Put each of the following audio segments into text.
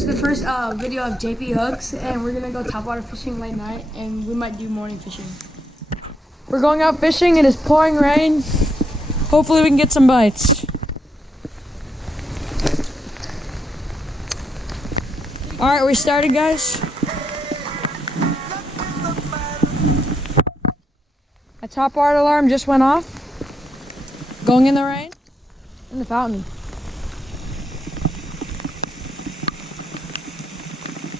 This is the first video of JP Hooks, and we're gonna go topwater fishing late night, and we might do morning fishing. We're going out fishing. It is pouring rain. Hopefully we can get some bites. All right, we started, guys. A topwater alarm just went off. Going in the rain. In the fountain.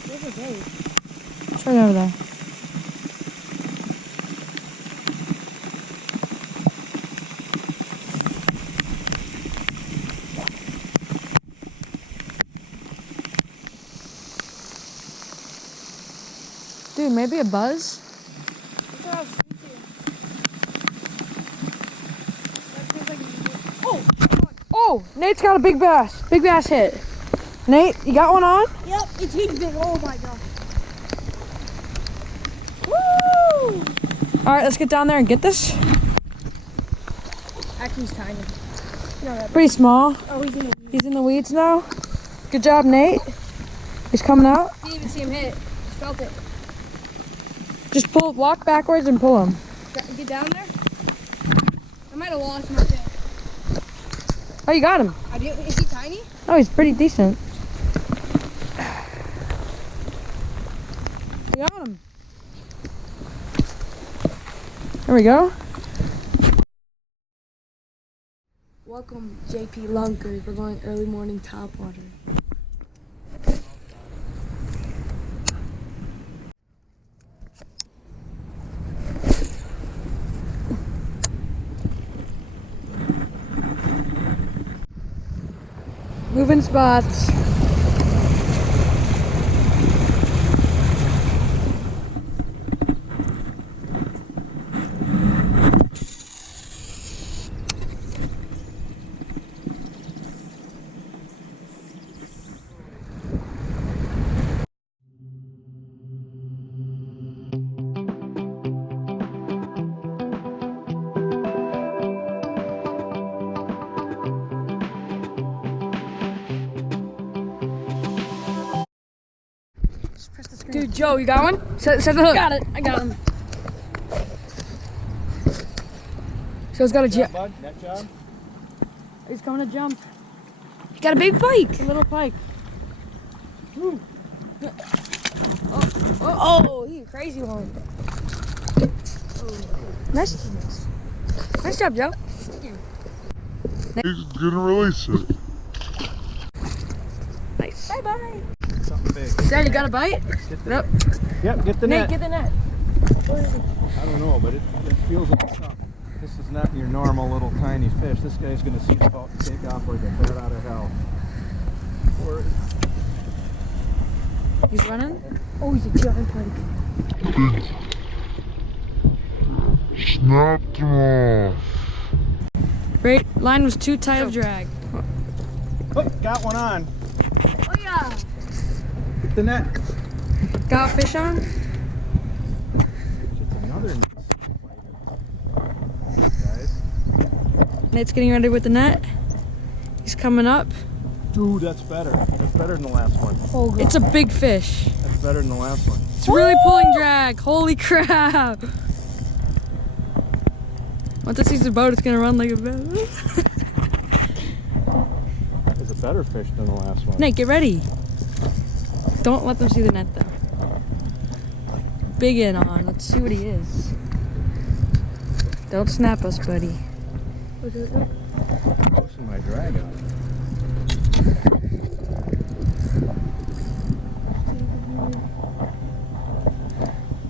There's a bait. It's right over there. Dude, maybe a buzz? That's what I was thinking. Oh! Oh, Nate's got a big bass. Big bass hit. Nate, you got one on? Yep, it's huge big. Oh my god. Woo! All right, let's get down there and get this. Actually, he's tiny. No, that Pretty small. oh, he's in the weeds. He's in the weeds now. Good job, Nate. He's coming out. Didn't even see him hit. Just felt it. Just walk backwards and pull him. Get down there. I might have lost my fish. Oh, you got him. Is he tiny? Oh, he's pretty decent. You got him. There we go. Welcome, JP Lunkers. We're going early morning topwater. Moving spots. Dude, Joe, you got one? Set the hook. Got it. I got him. So it's got a jump. Net job? He's coming to jump. He got a big pike. A little pike. Oh, he's a crazy one. Nice job, Joe. He's gonna release it. Nice. Bye-bye. Something big. Dad, you got a bite? Nope. Yep, get the Nate, net. get the net. I don't know, but it feels like something. This is not your normal little tiny fish. This guy's going to see the boat take off like a bat out of hell. Or He's running. Oh, he's a giant pike. Snapped him off. Great. Line was too tight of drag. oh, got one on. Oh, yeah. Get the net. Got a fish on. It's another nice fighter. Guys. Nate's getting ready with the net. He's coming up. Dude, that's better. That's better than the last one. Oh, God. It's a big fish. That's better than the last one. It's really pulling drag. Holy crap. Once it sees the boat, it's gonna run like a boat. It's a better fish than the last one. Nate, get ready. Don't let them see the net though. Big in on. Let's see what he is. Don't snap us, buddy. Loosen my drag up.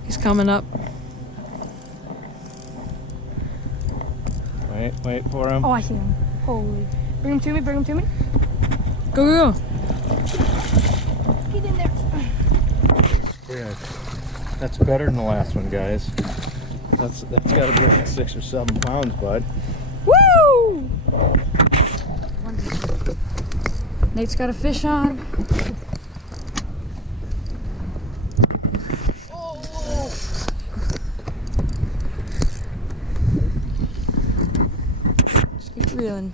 He's coming up. Wait for him. Oh, I see him. Holy. Bring him to me, bring him to me. Go, go, go. Get in there. Yeah. That's better than the last one, guys. That's got to be like 6 or 7 pounds, bud. Woo! Nate's got a fish on. Just keep reeling.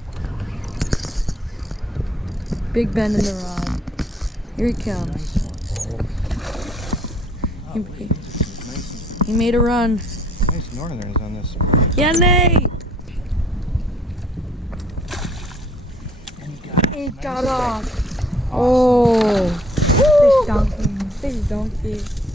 Big bend in the rod. Here he comes. Oh, wait, this is nice, He made a run. nice northerners on this. Yeah, Nate! It got off. Oh. Fish donkey. Fish donkey.